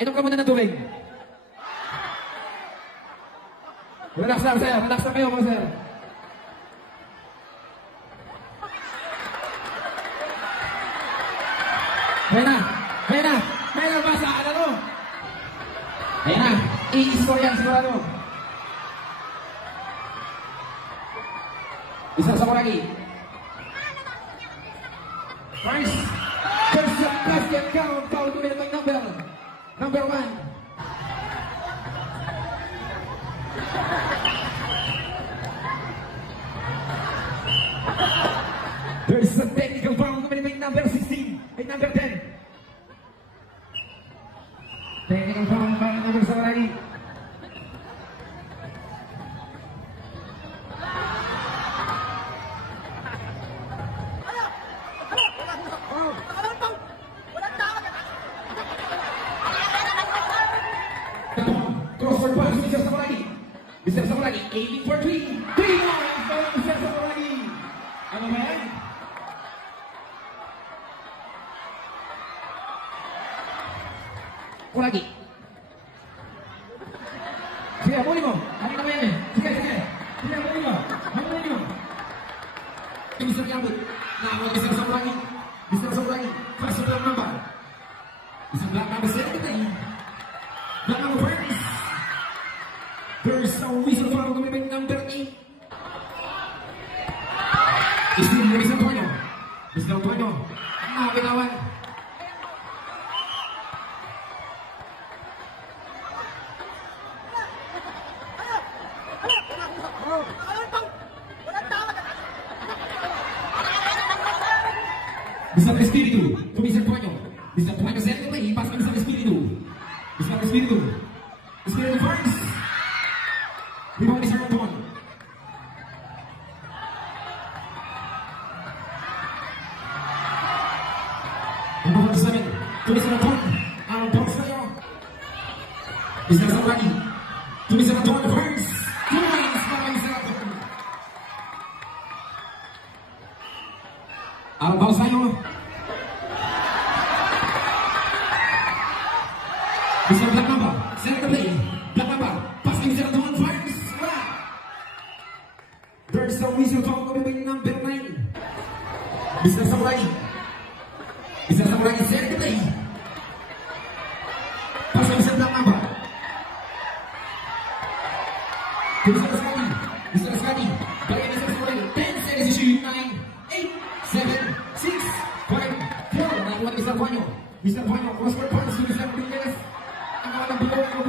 Inom ka muna ng tubig. Relax lang, sir. Relax lang kayo, mga sir. Ayan na. Ayan na. Ayan na, basa. Ano mo? Ayan na. I-score yan, sigurado. Isa sa lagi. First basket count. Foul to be number 1. There's a technical foul coming in number 16 and number 10. Technical foul para number 1 lagi. Crossword pass, bisa sama lagi, aiming for 3 more, bisa sama lagi. Ano ba yan? Ako lagi. Sige, huli mo. Ano naman yan eh? Sige. Sige, huli mo. Bisa diambil. Nah, bisa sama lagi. Masuk dalam nampak. Bisa belakang besar kita ini. Belakang Burns. There's no whistle foul coming back number 8. Istimewa Mr. Antonio. Kawan. Bisa Espiritu, to Mr. Antonio. Mr. Antonio send away, pass to Mr. Espiritu. Espiritu Burns. Rebound Mr. Antonio. Number 7, to Mr. Antonio. Bounce tayo. Bisa sa lagi. To Mr. Antonio Burns. 2 points para Mr. Antonio. Bounce tayo. Bisa black number. Center play. Black number. Pass to Mr. Antonio Burns. There's a whistle foul coming by number 9. Bisa sa lagi. Center play. Pass to Mr. Black number. Bisa sekali. Bagi Mr. Antonio. 10 seconds to shoot. 9, 8, 7, 6, 5, 4. Nakuha Mr. Antonio. Crossword pass to Mr. Antonio. Ang mga nabigay ko